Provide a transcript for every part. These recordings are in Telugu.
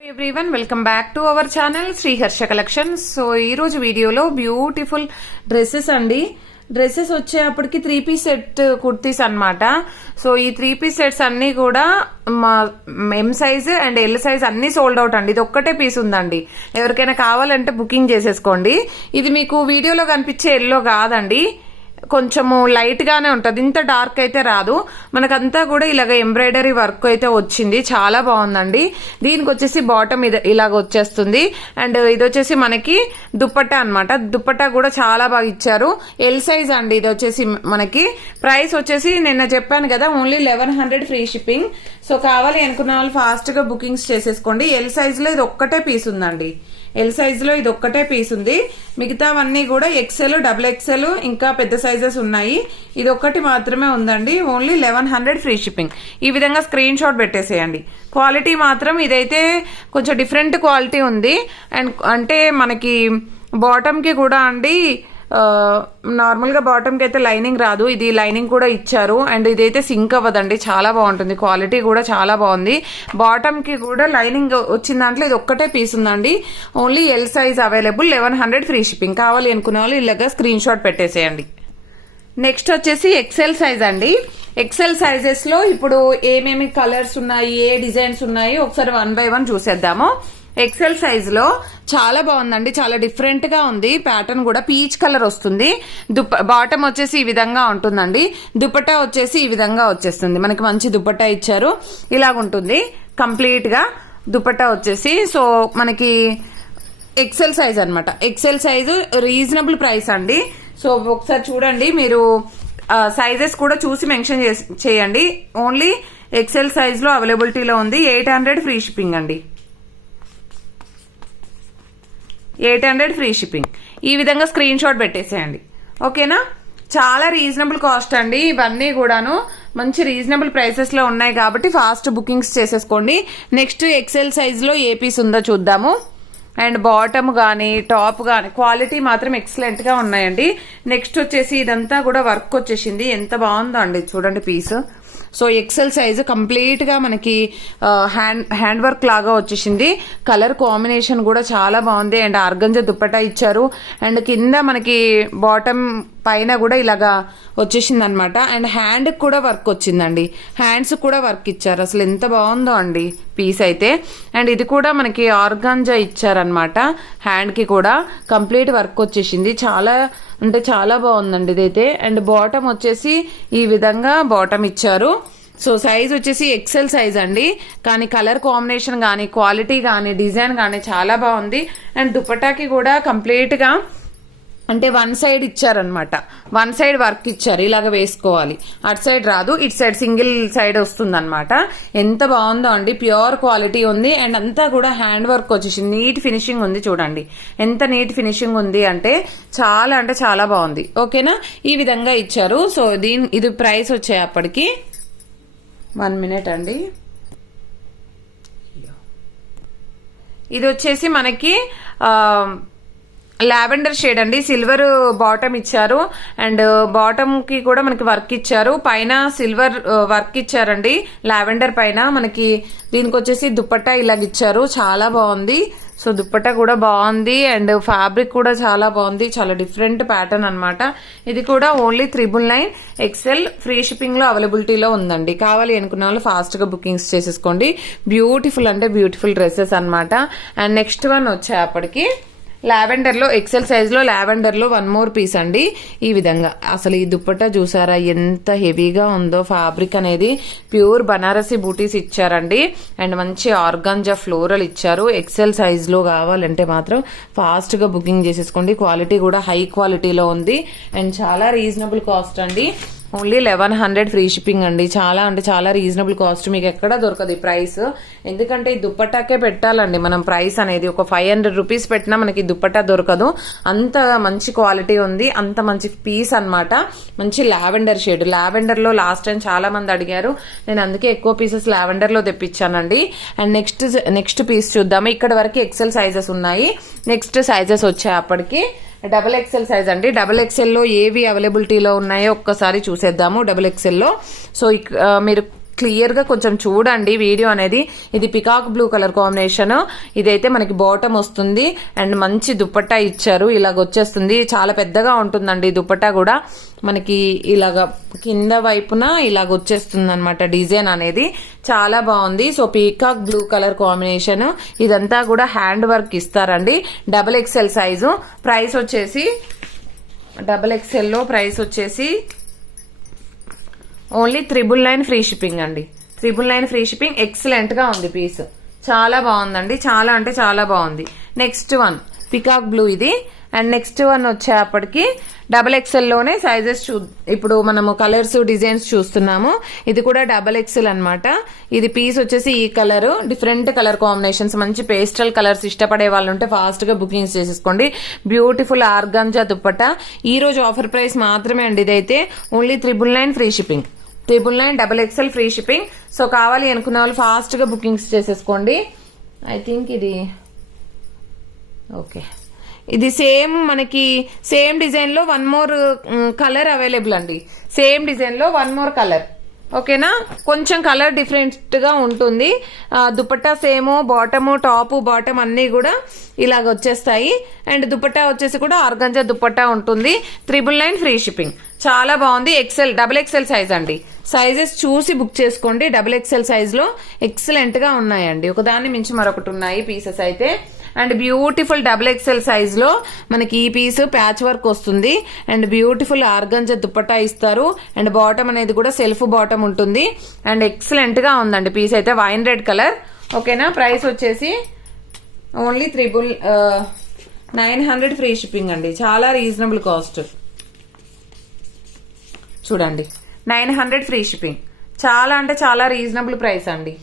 Everyone welcome back to our channel Shri Harsha collections. So ఈ రోజు వీడియోలో బ్యూటిఫుల్ డ్రెస్సెస్ అండి. డ్రెస్సెస్ వచ్చేప్పటికి 3 పీస్ సెట్ కుర్తీస్ అన్నమాట. సో ఈ 3 పీస్ సెట్స్ అన్ని కూడా M size and L size అన్ని సోల్డ్ అవుట్ అండి. ఇది ఒక్కటే పీస్ ఉందండి. ఎవరికైనా కావాలంటే బుకింగ్ చేసేసుకోండి. ఇది మీకు వీడియోలో కనిపించే ఎల్లో కాదండి, కొంచెము లైట్ గానే ఉంటది, ఇంత డార్క్ అయితే రాదు. మనకంతా కూడా ఇలాగ ఎంబ్రాయిడరీ వర్క్ అయితే వచ్చింది, చాలా బాగుందండి. దీనికి వచ్చేసి బాటమ్ ఇలాగ వచ్చేస్తుంది అండ్ ఇది వచ్చేసి మనకి దుప్పట్టా అన్నమాట. దుప్పట్టా కూడా చాలా బాగా ఇచ్చారు. ఎల్ సైజ్ అండి. ఇది వచ్చేసి మనకి ప్రైస్ వచ్చేసి నిన్న చెప్పాను కదా, ఓన్లీ 1100 ఫ్రీ షిప్పింగ్. సో కావాలి అనుకున్న వాళ్ళు ఫాస్ట్ గా బుకింగ్స్ చేసేసుకోండి. ఎల్ సైజ్ లో ఇది ఒక్కటే పీస్ ఉందండి. ఎల్ సైజ్ లో ఇది ఒక్కటే పీస్ ఉంది. మిగతావన్నీ కూడా ఎక్సెల్, డబుల్ ఎక్సెల్, ఇంకా పెద్ద సైజెస్ ఉన్నాయి. ఇది ఒక్కటి మాత్రమే ఉందండి. Only 1100 free shipping. ఈ విధంగా స్క్రీన్ షాట్ పెట్టేసేయండి. క్వాలిటీ మాత్రం ఇదైతే కొంచెం డిఫరెంట్ క్వాలిటీ ఉంది. అండ్ అంటే మనకి బాటమ్ కి కూడా అండి, నార్మల్ గా బాటమ్ కి అయితే లైనింగ్ రాదు, ఇది లైనింగ్ కూడా ఇచ్చారు. అండ్ ఇదైతే సింక్ అవ్వదండి, చాలా బాగుంటుంది. క్వాలిటీ కూడా చాలా బాగుంది. బాటమ్ కి కూడా లైనింగ్ వచ్చిన దాంట్లో ఇది ఒక్కటే పీస్ ఉందండి. Only L size available, 1100 free shipping. కావాలి అనుకునే వాళ్ళు ఇలాగా స్క్రీన్ షాట్ పెట్టేసేయండి. నెక్స్ట్ వచ్చేసి ఎక్సెల్ సైజ్ అండి. ఎక్సెల్ సైజెస్ లో ఇప్పుడు ఏమేమి కలర్స్ ఉన్నాయి, ఏ డిజైన్స్ ఉన్నాయి ఒకసారి 1 బై 1 చూసేద్దాము. ఎక్సెల్ సైజ్ లో చాలా బాగుందండి, చాలా డిఫరెంట్ గా ఉంది. ప్యాటర్న్ కూడా పీచ్ కలర్ వస్తుంది. బాటమ్ వచ్చేసి ఈ విధంగా ఉంటుందండి. దుపట్టా వచ్చేసి ఈ విధంగా వచ్చేస్తుంది. మనకి మంచి దుపట్టా ఇచ్చారు, ఇలాగుంటుంది కంప్లీట్ గా దుపట్టా వచ్చేసి. సో మనకి ఎక్సెల్ సైజ్ అన్నమాట. ఎక్సెల్ సైజు రీజనబుల్ ప్రైస్ అండి. సో ఒకసారి చూడండి, మీరు సైజెస్ కూడా చూసి మెన్షన్ చేయండి. ఓన్లీ ఎక్సెల్ సైజ్ లో అవైలబిలిటీలో ఉంది. 800 ఫ్రీ షిప్పింగ్ అండి. 800 ఫ్రీ షిప్పింగ్. ఈ విధంగా స్క్రీన్ షాట్ పెట్టేసేయండి, ఓకేనా. చాలా రీజనబుల్ కాస్ట్ అండి. ఇవన్నీ కూడాను మంచి రీజనబుల్ ప్రైసెస్ లో ఉన్నాయి కాబట్టి ఫాస్ట్ బుకింగ్స్ చేసేసుకోండి. నెక్స్ట్ ఎక్సెల్ సైజ్ లో ఏ పీస్ ఉందో చూద్దాము. అండ్ బాటమ్ గానీ టాప్ గానీ క్వాలిటీ మాత్రం ఎక్సలెంట్ గా ఉన్నాయండి. నెక్స్ట్ వచ్చేసి ఇదంతా కూడా వర్క్ వచ్చేసింది, ఎంత బాగుందో అండి చూడండి piece. So XL size complete గా మనకి హ్యాండ్ వర్క్ లాగా వచ్చేసింది. కలర్ కాంబినేషన్ కూడా చాలా బాగుంది. అండ్ ఆర్గంజా దుప్పటా ఇచ్చారు. అండ్ కింద మనకి బాటమ్ పైన కూడా ఇలాగా వచ్చేసింది అనమాట. అండ్ హ్యాండ్ కూడా వర్క్ వచ్చిందండి, హ్యాండ్స్ కూడా వర్క్ ఇచ్చారు. అసలు ఎంత బాగుందో అండి పీస్ అయితే. అండ్ ఇది కూడా మనకి ఆర్గాంజా ఇచ్చారనమాట. హ్యాండ్ కి కూడా కంప్లీట్ వర్క్ వచ్చేసింది. చాలా అంటే చాలా బాగుందండి ఇదైతే. అండ్ బాటమ్ వచ్చేసి ఈ విధంగా బాటమ్ ఇచ్చారు. సో సైజ్ వచ్చేసి ఎక్సెల్ సైజ్ అండి, కానీ కలర్ కాంబినేషన్ కానీ క్వాలిటీ కానీ డిజైన్ కానీ చాలా బాగుంది. అండ్ దుపట్టాకి కూడా కంప్లీట్ గా అంటే 1 సైడ్ ఇచ్చారనమాట. 1 సైడ్ వర్క్ ఇచ్చారు, ఇలాగ వేసుకోవాలి. అటు సైడ్ రాదు, ఇటు సైడ్ సింగిల్ సైడ్ వస్తుంది అనమాట. ఎంత బాగుందో అండి, ప్యూర్ క్వాలిటీ ఉంది. అండ్ అంతా కూడా హ్యాండ్ వర్క్ వచ్చేసి నీట్ ఫినిషింగ్ ఉంది. చూడండి ఎంత నీట్ ఫినిషింగ్ ఉంది అంటే చాలా బాగుంది, ఓకేనా. ఈ విధంగా ఇచ్చారు. సో ఇది ప్రైస్ వచ్చేప్పటికి 1 మినిట్ అండి. ఇది వచ్చేసి మనకి లావెండర్ షేడ్ అండి. సిల్వర్ బాటమ్ ఇచ్చారు. అండ్ బాటమ్ కి కూడా మనకి వర్క్ ఇచ్చారు. పైన సిల్వర్ వర్క్ ఇచ్చారండి లావెండర్ పైన. మనకి దీనికి వచ్చేసి దుపట్టా ఇలాగ ఇచ్చారు, చాలా బాగుంది. సో దుపట్టా కూడా బాగుంది. అండ్ ఫ్యాబ్రిక్ కూడా చాలా బాగుంది, చాలా డిఫరెంట్ ప్యాటర్న్ అనమాట. ఇది కూడా ఓన్లీ 999 ఎక్సెల్ ఫ్రీ షిప్పింగ్ లో అవైలబిలిటీలో ఉందండి. కావాలి అనుకున్న వాళ్ళు ఫాస్ట్ గా బుకింగ్స్ చేసేసుకోండి. బ్యూటిఫుల్ అంటే బ్యూటిఫుల్ డ్రెస్సెస్ అనమాట. అండ్ నెక్స్ట్ వన్ వచ్చేప్పటికి లావెండర్ లో ఎక్సెల్ సైజ్ లో లావెండర్ లో 1 మోర్ పీస్ అండి. ఈ విధంగా అసలు ఈ దుప్పట్టా చూసారా ఎంత హెవీగా ఉందో. ఫ్యాబ్రిక్ అనేది ప్యూర్ బనారసి బూటీస్ ఇచ్చారండి. అండ్ మంచి ఆర్గాంజా ఫ్లోరల్ ఇచ్చారు. ఎక్సెల్ సైజ్ లో కావాలంటే మాత్రం ఫాస్ట్ గా బుకింగ్ చేసేసుకోండి. క్వాలిటీ కూడా హై క్వాలిటీలో ఉంది. అండ్ చాలా రీజనబుల్ కాస్ట్ అండి. ఓన్లీ 1100 ఫ్రీ షిప్పింగ్ అండి. చాలా అంటే చాలా రీజనబుల్ కాస్ట్, మీకు ఎక్కడ దొరకదు ఈ ప్రైస్. ఎందుకంటే ఈ దుప్పట్టాకే పెట్టాలండి మనం ప్రైస్ అనేది. ఒక 500 రూపీస్ పెట్టినా మనకి దుప్పట్టా దొరకదు, అంత మంచి క్వాలిటీ ఉంది, అంత మంచి పీస్ అన్నమాట. మంచి లావెండర్ షేడ్. లావెండర్ లో లాస్ట్ టైం చాలా మంది అడిగారు, నేను అందుకే ఎక్కువ పీసెస్ లావెండర్ లో తెప్పించానండి. అండ్ నెక్స్ట్ పీస్ చూద్దాము. ఇక్కడ వరకు ఎక్సెల్ సైజెస్ ఉన్నాయి. నెక్స్ట్ సైజెస్ వచ్చేప్పటికి డబుల్ ఎక్సెల్ సైజ్ అండి. డబుల్ ఎక్సెల్ లో ఏవి అవైలబిలిటీలో ఉన్నాయో ఒక్కసారి చూసేద్దాము. డబుల్ ఎక్సెల్ లో సో మీరు క్లియర్ గా కొంచెం చూడండి వీడియో అనేది. ఇది పికాక్ బ్లూ కలర్ కాంబినేషన్. ఇదైతే మనకి బాటమ్ వస్తుంది అండ్ మంచి దుపట్టా ఇచ్చారు. ఇలాగ వచ్చేస్తుంది, చాలా పెద్దగా ఉంటుందండి దుపట్టా కూడా. మనకి ఇలాగ కింద వైపున ఇలాగ వచ్చేస్తుంది అనమాట డిజైన్ అనేది. చాలా బాగుంది. So peacock blue colour combination. ఇదంతా కూడా హ్యాండ్ వర్క్ ఇస్తారండి. XXL size. ప్రైస్ వచ్చేసి XXL లో ప్రైస్ వచ్చేసి ఓన్లీ 999 ఫ్రీ షిప్పింగ్ అండి. 999 ఫ్రీ షిప్పింగ్. ఎక్సలెంట్ గా ఉంది పీస్, చాలా బాగుందండి. చాలా అంటే చాలా బాగుంది. నెక్స్ట్ వన్ పికాక్ బ్లూ ఇది. అండ్ నెక్స్ట్ వన్ వచ్చేప్పటికి XXL లోనే సైజెస్ ఇప్పుడు మనము కలర్స్ డిజైన్స్ చూస్తున్నాము. ఇది కూడా XXL అన్నమాట. ఇది పీస్ వచ్చేసి ఈ కలర్, డిఫరెంట్ కలర్ కాంబినేషన్స్, మంచి పేస్టల్ కలర్స్ ఇష్టపడే వాళ్ళు ఉంటే ఫాస్ట్ గా బుకింగ్స్ చేసేసుకోండి. Beautiful organza dupatta. ఈ రోజు ఆఫర్ ప్రైస్ మాత్రమే అండి. ఇదైతే only 999 free shipping. 999 XXL free shipping. So కావాలి అనుకున్న వాళ్ళు ఫాస్ట్ గా బుకింగ్స్ చేసేసుకోండి. ఐ థింక్ ఇది ఓకే. ఇది సేమ్ మనకి సేమ్ డిజైన్ లో వన్ మోర్ కలర్ అవైలబుల్ అండి. సేమ్ డిజైన్ లో వన్ మోర్ కలర్. ఓకేనా, కొంచెం కలర్ డిఫరెంట్ గా ఉంటుంది. Dupatta same, bottom top bottom అన్ని కూడా ఇలాగ వచ్చేస్తాయి. అండ్ దుపట్టా వచ్చేసి కూడా ఆర్గంజా దుపట్టా ఉంటుంది. 999 ఫ్రీ షిప్పింగ్. చాలా బాగుంది. XXL సైజ్ అండి. సైజెస్ చూసి బుక్ చేసుకోండి. XXL సైజ్ లో ఎక్సలెంట్ గా ఉన్నాయండి. ఒకదాన్ని మించి మరొకటి ఉన్నాయి పీసెస్ అయితే. అండ్ బ్యూటిఫుల్ XXL సైజ్ లో మనకి ఈ పీస్ ప్యాచ్ వర్క్ వస్తుంది. అండ్ బ్యూటిఫుల్ ఆర్గంజా దుపట్టా ఇస్తారు. అండ్ బాటమ్ అనేది కూడా సెల్ఫ్ బాటమ్ ఉంటుంది. అండ్ ఎక్సలెంట్ గా ఉందండి పీస్ అయితే. Wine red colour. ఓకేనా, ప్రైస్ వచ్చేసి ఓన్లీ 900 ఫ్రీ షిప్పింగ్ అండి. చాలా రీజనబుల్ కాస్ట్. చూడండి, 900 ఫ్రీ షిప్పింగ్. చాలా అంటే చాలా రీజనబుల్ ప్రైస్ అండి.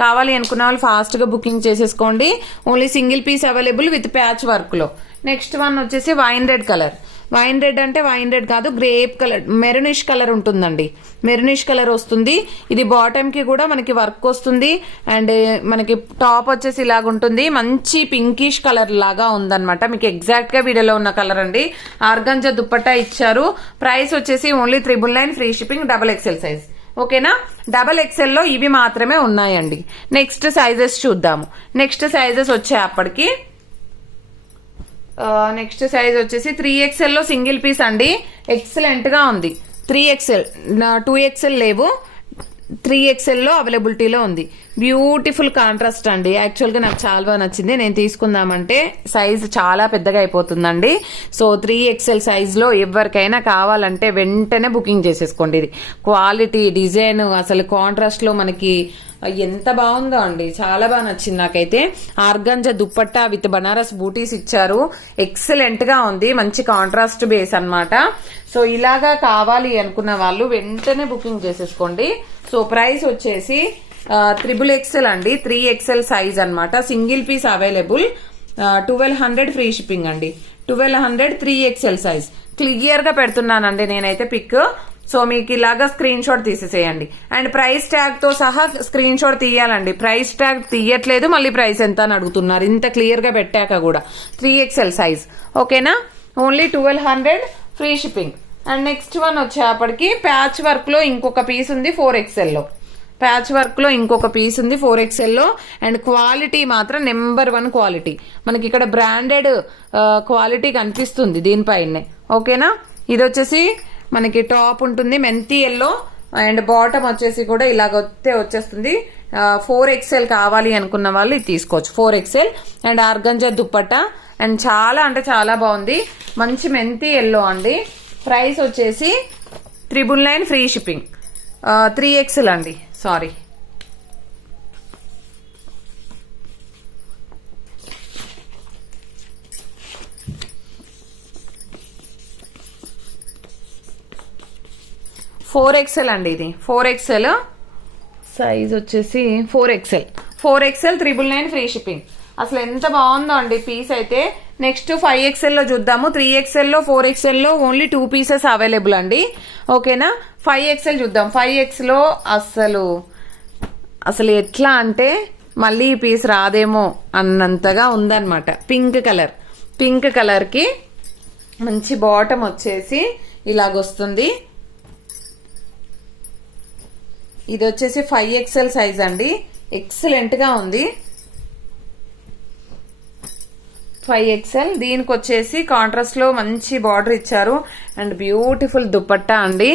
కావాలి అనుకున్న వాళ్ళు ఫాస్ట్ గా బుకింగ్ చేసేసుకోండి. Only single piece available with patch work లో. నెక్స్ట్ వన్ వచ్చేసి wine red colour. Wine red అంటే వైన్ రెడ్ కాదు, గ్రేప్ కలర్, మెరూనిష్ కలర్ ఉంటుందండి. మెరూనిష్ కలర్ వస్తుంది. ఇది బాటమ్ కి కూడా మనకి వర్క్ వస్తుంది. అండ్ మనకి టాప్ వచ్చేసి ఇలాగ ఉంటుంది. మంచి పింకిష్ కలర్ లాగా ఉందన్నమాట. మీకు ఎగ్జాక్ట్ గా వీడియోలో ఉన్న కలర్ అండి. ఆర్గంజా దుపట్టా ఇచ్చారు. ప్రైస్ వచ్చేసి only 999 free shipping. XXL size. ఓకేనా, XXL లో ఇవి మాత్రమే ఉన్నాయండి. నెక్స్ట్ సైజెస్ చూద్దాము. నెక్స్ట్ సైజెస్ వచ్చేప్పటికి నెక్స్ట్ సైజ్ వచ్చేసి 3XL లో సింగిల్ పీస్ అండి. ఎక్సలెంట్ గా ఉంది. 3XL, 2XL లేవు. 3XL లో అవైలబిలిటీలో ఉంది. బ్యూటిఫుల్ కాంట్రాస్ట్ అండి. యాక్చువల్ గా నాకు చాలా బాగా నచ్చింది. నేను తీసుకుందామంటే సైజ్ చాలా పెద్దగా అయిపోతుందండి. సో 3XL సైజ్ లో ఎవరికైనా కావాలంటే వెంటనే బుకింగ్ చేసేసుకోండి. ఇది క్వాలిటీ, డిజైన్, అసలు కాంట్రాస్ట్ లో మనకి ఎంత బాగుందో అండి. చాలా బాగా నచ్చింది నాకైతే. ఆర్గంజా దుపట్టా విత్ బనారస్ బూటీస్ ఇచ్చారు. ఎక్సలెంట్ గా ఉంది. మంచి కాంట్రాస్ట్ బేస్ అన్నమాట. సో ఇలాగా కావాలి అనుకున్న వాళ్ళు వెంటనే బుకింగ్ చేసేసుకోండి. సో ప్రైస్ వచ్చేసి XXL అండి. 3XL సైజ్ అన్నమాట. Single piece available. 1200 free shipping అండి. 1200 3XL సైజ్. క్లియర్ గా పెడుతున్నానండి నేనైతే పిక్. సో మీకు ఇలాగా స్క్రీన్ షాట్ తీసేసేయండి. అండ్ ప్రైస్ ట్యాగ్ తో సహా స్క్రీన్ షాట్ తీయాలండి. ప్రైస్ ట్యాగ్ తీయట్లేదు, మళ్ళీ ప్రైస్ ఎంత అని అడుగుతున్నారు. ఇంత క్లియర్ గా పెట్టాక కూడా. 3XL size. ఓకేనా, only 1200 free shipping. And next one వచ్చేప్పటికి ప్యాచ్ వర్క్ లో ఇంకొక పీస్ ఉంది 4XL లో. ప్యాచ్ వర్క్ లో ఇంకొక పీస్ ఉంది 4XL లో. అండ్ క్వాలిటీ మాత్రం నెంబర్ 1 క్వాలిటీ. మనకి ఇక్కడ బ్రాండెడ్ క్వాలిటీ కనిపిస్తుంది దీనిపైనే. ఓకేనా, ఇది వచ్చేసి మనకి టాప్ ఉంటుంది మెంతి ఎల్లో. అండ్ బాటమ్ వచ్చేసి కూడా ఇలాగ వచ్చేస్తుంది. 4XL కావాలి అనుకున్న వాళ్ళు ఇది తీసుకోవచ్చు. 4XL. And organza dupatta. And చాలా అంటే చాలా బాగుంది. మంచి మెంతి ఎల్లో అండి. ప్రైస్ వచ్చేసి 999 ఫ్రీ షిప్పింగ్. 3XL అండి, సారీ. XXL అండి. ఇది 4XL సైజ్ వచ్చేసి 4XL. 999 free shipping. అసలు ఎంత బాగుందో అండి పీస్ అయితే. నెక్స్ట్ 5XL లో చూద్దాము. 3XL లో 4XL లో ఓన్లీ 2 పీసెస్ అవైలబుల్ అండి. ఓకేనా, 5XL చూద్దాం. 5X లో అసలు ఎట్లా అంటే మళ్ళీ ఈ పీస్ రాదేమో అన్నంతగా ఉందన్నమాట. పింక్ కలర్ కి మంచి బాటమ్ వచ్చేసి ఇలాగొస్తుంది. ఇది వచ్చేసి 5XL సైజ్ అండి, ఎక్సలెంట్ గా ఉంది. 5XL. దీనికి వచ్చేసి కాంట్రాస్ట్ లో మంచి బార్డర్ ఇచ్చారు అండ్ బ్యూటిఫుల్ దుపట్టా అండి,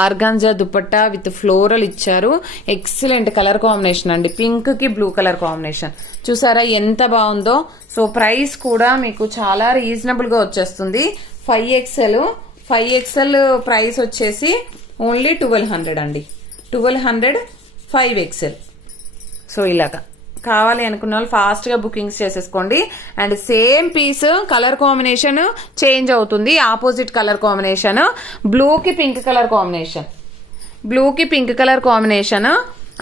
ఆర్గాంజా దుపట్టా విత్ ఫ్లోరల్ ఇచ్చారు. ఎక్సలెంట్ కలర్ కాంబినేషన్ అండి, పింక్ కి బ్లూ కలర్ కాంబినేషన్. చూసారా ఎంత బాగుందో. సో ప్రైస్ కూడా మీకు చాలా రీజనబుల్ గా వచ్చేస్తుంది. 5XL ప్రైస్ వచ్చేసి ఓన్లీ 1200 అండి, 1200 5XL. సో ఇలాగా కావాలి అనుకున్న వాళ్ళు ఫాస్ట్ గా బుకింగ్స్ చేసేసుకోండి. And same piece colour combination change అవుతుంది, ఆపోజిట్ కలర్ కాంబినేషన్, బ్లూ కి పింక్ కలర్ కాంబినేషన్.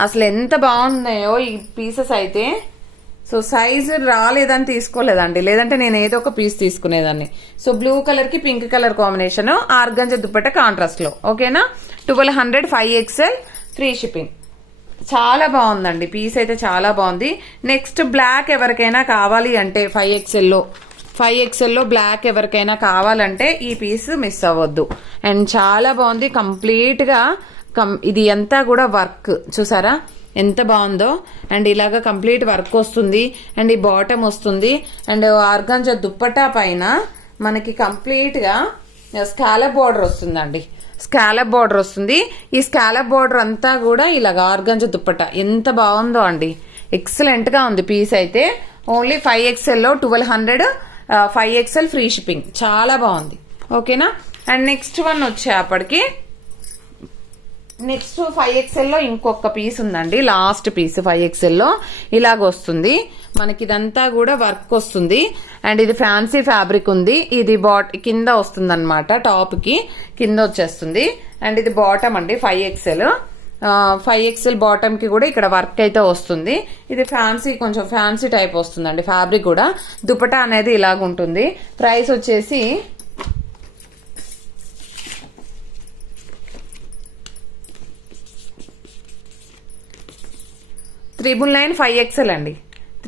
అసలు ఎంత బాగున్నాయో ఈ పీసెస్ అయితే. సో సైజ్ రాలేదని తీసుకోలేదండి, లేదంటే నేను ఏదో ఒక పీస్ తీసుకునేదాన్ని. సో బ్లూ కలర్ కి pink colour combination, organza dupatta contrast లో. ఓకేనా, 1200 5XL ఫ్రీ షిప్పింగ్. చాలా బాగుందండి, పీస్ అయితే చాలా బాగుంది. నెక్స్ట్ బ్లాక్ ఎవరికైనా కావాలి అంటే 5XL లో బ్లాక్ ఎవరికైనా కావాలంటే ఈ పీస్ మిస్ అవ్వద్దు. అండ్ చాలా బాగుంది కంప్లీట్ గా. ఇది అంతా కూడా వర్క్ చూసారా ఎంత బాగుందో. అండ్ ఇలాగా కంప్లీట్ వర్క్ వస్తుంది అండ్ ఈ బాటమ్ వస్తుంది. అండ్ ఆర్గాంజా దుప్పట్టా పైన మనకి కంప్లీట్ గా స్కాలప్ బార్డర్ వస్తుందండి, స్కాలప్ బార్డర్ వస్తుంది. ఈ స్కాలప్ బార్డర్ అంతా కూడా ఇలాగ ఆర్గాంజా దుపట్టా ఎంత బాగుందో అండి, ఎక్సలెంట్ గా ఉంది పీస్ అయితే. ఓన్లీ 5XL లో 1200 5XL ఫ్రీ షిప్పింగ్, చాలా బాగుంది. ఓకేనా. అండ్ నెక్స్ట్ వన్ వచ్చేప్పటికి నెక్స్ట్ 5XL లో ఇంకొక పీస్ ఉందండి, లాస్ట్ పీస్ 5XL లో ఇలాగ వస్తుంది మనకి. ఇదంతా కూడా వర్క్ వస్తుంది అండ్ ఇది ఫ్యాన్సీ ఫ్యాబ్రిక్ ఉంది. ఇది కింద వస్తుంది అనమాట, టాప్ కి కింద వచ్చేస్తుంది. అండ్ ఇది బాటమ్ అండి 5XL బాటమ్ కి కూడా ఇక్కడ వర్క్ అయితే వస్తుంది. ఇది ఫ్యాన్సీ, కొంచెం ఫ్యాన్సీ టైప్ వస్తుందండి ఫ్యాబ్రిక్ కూడా. దుపట్టా అనేది ఇలాగ ఉంటుంది. ప్రైస్ వచ్చేసి 999 5XL అండి,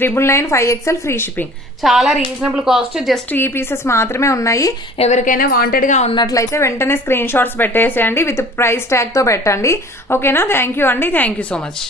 999 5XL ఫ్రీ షిప్పింగ్. చాలా రీజనబుల్ కాస్ట్. జస్ట్ ఈ పీసెస్ మాత్రమే ఉన్నాయి. ఎవరికైనా వాంటెడ్ గా ఉన్నట్లయితే వెంటనే స్క్రీన్ షాట్స్ పెట్టేసేయండి, విత్ ప్రైస్ ట్యాగ్ తో పెట్టండి. ఓకేనా. థ్యాంక్ యూ అండి, థ్యాంక్ యూ సో మచ్.